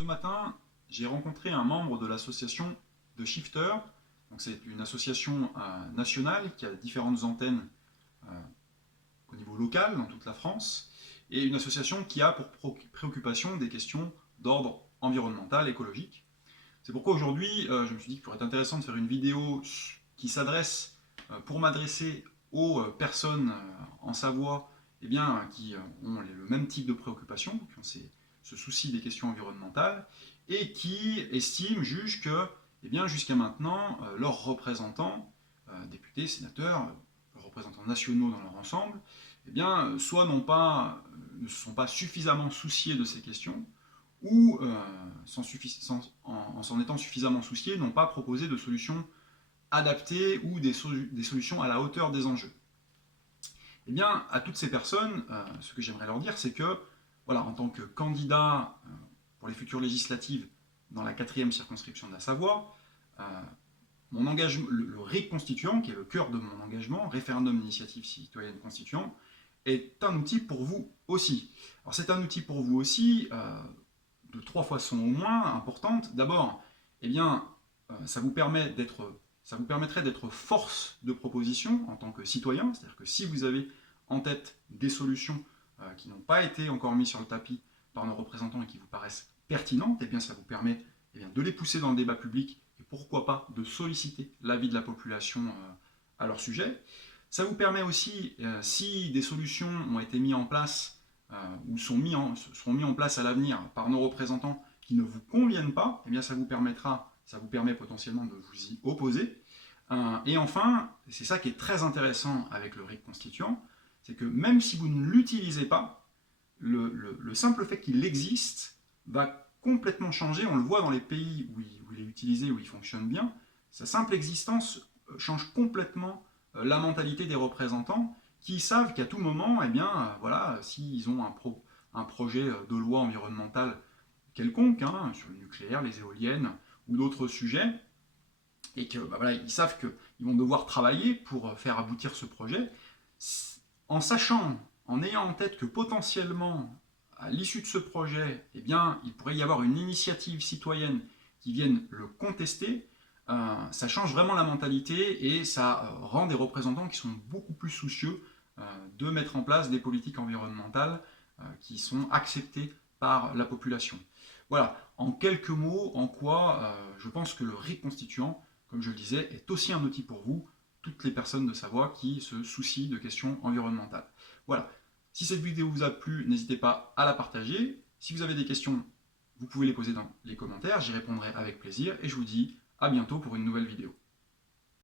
Ce matin, j'ai rencontré un membre de l'association de Shifter. C'est une association nationale qui a différentes antennes au niveau local dans toute la France et une association qui a pour préoccupation des questions d'ordre environnemental, écologique. C'est pourquoi aujourd'hui, je me suis dit qu'il pourrait être intéressant de faire une vidéo qui s'adresse, pour m'adresser aux personnes en Savoie qui ont le même type de préoccupation, qui ont ce souci des questions environnementales, et qui estiment, jugent que jusqu'à maintenant, leurs représentants, députés, sénateurs, représentants nationaux dans leur ensemble, soit ne se sont pas suffisamment souciés de ces questions, ou, en s'en étant suffisamment souciés, n'ont pas proposé de solutions adaptées ou des solutions à la hauteur des enjeux. À toutes ces personnes, ce que j'aimerais leur dire, c'est que, voilà, en tant que candidat pour les futures législatives dans la 4e circonscription de la Savoie, mon engagement, le RIC constituant, qui est le cœur de mon engagement, référendum d'initiative citoyenne constituant, est un outil pour vous aussi. Alors c'est un outil pour vous aussi de 3 façons au moins importantes. D'abord, ça vous permettrait d'être force de proposition en tant que citoyen, c'est-à-dire que si vous avez en tête des solutions qui n'ont pas été encore mises sur le tapis par nos représentants et qui vous paraissent pertinentes, ça vous permet de les pousser dans le débat public et pourquoi pas de solliciter l'avis de la population à leur sujet. Ça vous permet aussi, si des solutions ont été mises en place ou seront mises en place à l'avenir par nos représentants qui ne vous conviennent pas, ça vous permet potentiellement de vous y opposer. Et enfin, c'est ça qui est très intéressant avec le RIC constituant, c'est que même si vous ne l'utilisez pas, le simple fait qu'il existe va complètement changer. On le voit dans les pays où il est utilisé, où il fonctionne bien. Sa simple existence change complètement la mentalité des représentants qui savent qu'à tout moment, s'ils ont un projet de loi environnementale quelconque, sur le nucléaire, les éoliennes ou d'autres sujets, et ils savent qu'ils vont devoir travailler pour faire aboutir ce projet, en sachant, en ayant en tête que potentiellement, à l'issue de ce projet, il pourrait y avoir une initiative citoyenne qui vienne le contester, ça change vraiment la mentalité et ça rend des représentants qui sont beaucoup plus soucieux de mettre en place des politiques environnementales qui sont acceptées par la population. Voilà, en quelques mots, en quoi je pense que le RIC constituant, comme je le disais, est aussi un outil pour vous, toutes les personnes de Savoie qui se soucient de questions environnementales. Voilà, si cette vidéo vous a plu, n'hésitez pas à la partager. Si vous avez des questions, vous pouvez les poser dans les commentaires, j'y répondrai avec plaisir et je vous dis à bientôt pour une nouvelle vidéo.